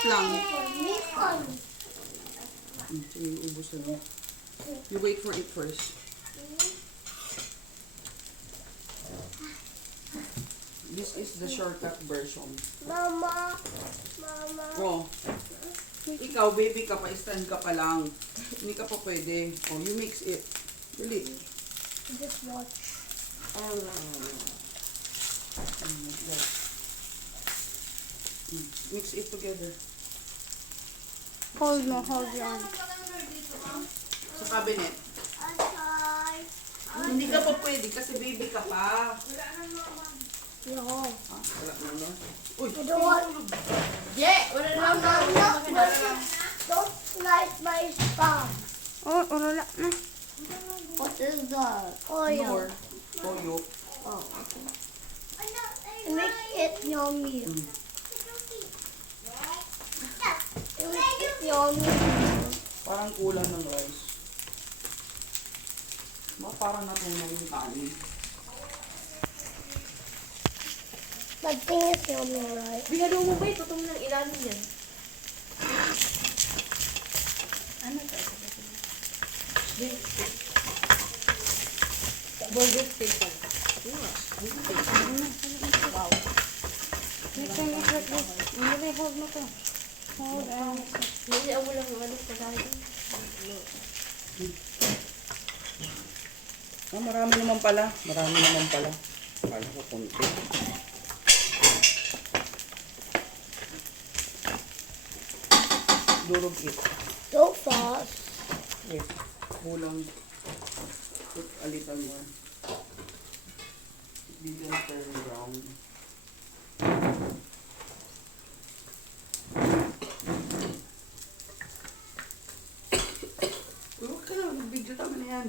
Half lang. Bacon. Sige, ubos na lang. You wait for it first. This is the shortcut version. Mama. Oh. Ikaw, baby ka pa, stand ka pa lang. Hindi ka pa pwede. Oh, you mix it. Dali. Just watch. Mix it together. Hold on. Sa cabinet. Hindi ka pa pwede kasi baby ka pa. No. Ah, wala na, no? Uy! I don't want. Mama, don't like my spam. Oh, urula na. What is that? Oil. More. Toyo. Oh. Make it yummy. Make it yummy. Parang kulang ng rice. Parang natunaw yung kanin. But thing is yummy, right? Bigado mo ba ito? Tutong ng ilalim yan. Ano to? Burger steak pala. Wow. You can make like this. Maybe hold mo to. Hold on. Hindi ako lang ano sa dahil. Ah, marami naman pala. Kala ko konti. Durog it. So fast. Wait. Kulang. Put a little more. It didn't turn brown. Uy, huwag ka na. Mag-video naman na yan.